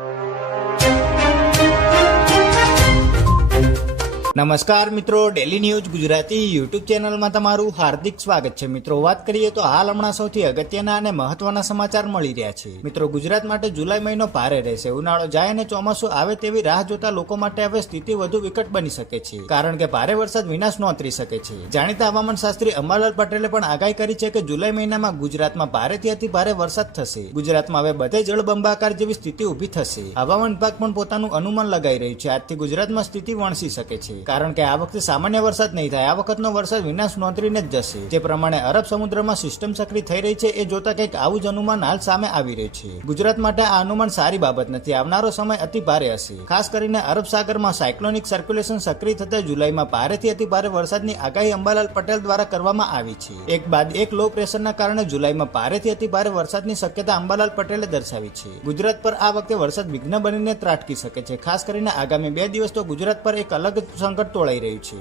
you. નમસ્કાર મિત્રો daily news Gujarati YouTube ચેનલમાં તમારું હાર્દિક સ્વાગત છે. મિત્રો, વાત કરીએ તો હાલ હમણાં સૌથી અગત્યના અને મહત્વના સમાચાર મળી રહ્યા છે. મિત્રો, ગુજરાત માટે જુલાઈ મહિનો ભારે રહેશે. ઉનાળો જાય અને ચોમાસું આવે તેવી રાહ જોતા લોકો માટે હવે સ્થિતિ વધુ વિકટ બની શકે છે, કારણ કે ભારે વરસાદ વિનાશ નોતરી શકે છે. જાણીતા હવામાન શાસ્ત્રી અંબાલાલ પટેલે પણ આગાહી કરી છે કે જુલાઈ મહિનામાં ગુજરાતમાં ભારેથી અતિ ભારે વરસાદ થશે. ગુજરાતમાં હવે બધે જળબંબાકાર જેવી સ્થિતિ ઊભી થશે. હવામાન વિભાગ પણ પોતાનું અનુમાન લગાવી રહ્યું છે. આજથી ગુજરાતમાં સ્થિતિ વણસી શકે છે. કારણ કે આ વખતે સામાન્ય વરસાદ નહીં થાય. આ વખતનો વરસાદ વિનાશ નોંધીને જ જશે. જે પ્રમાણે અરબ સમુદ્રમાં સિસ્ટમ સક્રિય થઈ રહી છે, એ જોતા કંઈક આવું જ અનુમાન હાલ સામે આવી રહ્યું છે. ગુજરાત માટે આ અનુમાન સારી બાબત નથી. આવનારો સમય અતિ ભારે હશે. ખાસ કરીને અરબ સાગરમાં સાયક્લોનિક સર્ક્યુલેશન સક્રિય થતા જુલાઈમાં ભારેથી અતિ ભારે વરસાદની આગાહી અંબાલાલ પટેલ દ્વારા કરવામાં આવી છે. એક બાદ એક લો પ્રેશરના કારણે જુલાઈમાં ભારેથી અતિ ભારે વરસાદની શક્યતા અંબાલાલ પટેલે દર્શાવી છે. ગુજરાત પર આ વખતે વરસાદ વિઘ્ન બનીને ત્રાટકી શકે છે. ખાસ કરીને આગામી બે દિવસ તો ગુજરાત પર એક અલગ જ સંકટ તોળાઈ રહ્યું છે.